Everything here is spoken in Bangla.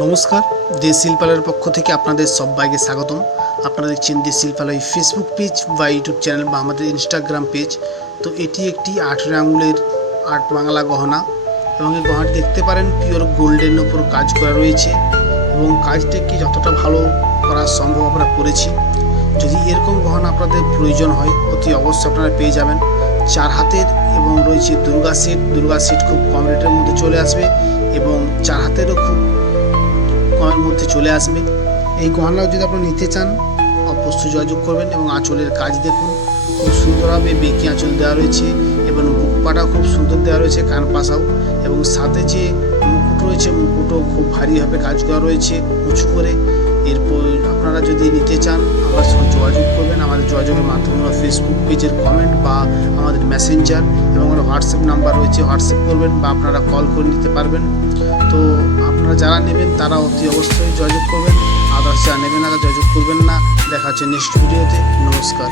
নমস্কার, দেশ শিল্পালয়ের পক্ষ থেকে আপনাদের সবাইকে স্বাগতম। আপনারা দেখছেন দেশ শিল্পালয় ফেসবুক পেজ বা ইউটিউব চ্যানেল বা আমাদের ইনস্টাগ্রাম পেজ। তো এটি একটি 18 আঙুলের আট বাংলা গহনা এবং এই গহনাটি দেখতে পারেন পিওর গোল্ডের উপর কাজ করা রয়েছে এবং কাজটিকে যতটা ভালো করা সম্ভব আমরা করেছি। যদি এরকম গহনা আপনাদের প্রয়োজন হয় অতি অবশ্যই আপনারা পেয়ে যাবেন। 4 হাতের এবং রয়েছে দুর্গা সেট খুব কম রেটের মধ্যে চলে আসবে এবং 4 হাতেরও খুব কমের মধ্যে চলে আসবে। এই গহনাও যদি আপনারা নিতে চান অবশ্যই যোগাযোগ করবেন। এবং আঁচলের কাজ দেখুন, খুব সুন্দরভাবে বেঁকি আঁচল দেওয়া রয়েছে এবং বুকপাটাও খুব সুন্দর দেওয়া রয়েছে, কান পাশাও, এবং সাথে যে মুকুট রয়েছে মুকুটও খুব ভারীভাবে কাজ করা রয়েছে উঁচু করে। এরপর আপনারা যদি নিতে চান আমার সঙ্গে যোগাযোগ করবেন। আমাদের যোগাযোগের মাধ্যমে ফেসবুক পেজের কমেন্ট বা আমাদের মেসেঞ্জার এবং আমার হোয়াটসঅ্যাপ নাম্বার রয়েছে, হোয়াটসঅ্যাপ করবেন বা আপনারা কল করে নিতে পারবেন। তো আপনারা যারা নেবেন তারা অতি অবশ্যই যোগাযোগ করবেন, আদার্স যারা নেবেন না যোগাযোগ করবেন না। দেখা হচ্ছে নেক্সট ভিডিওতে। নমস্কার।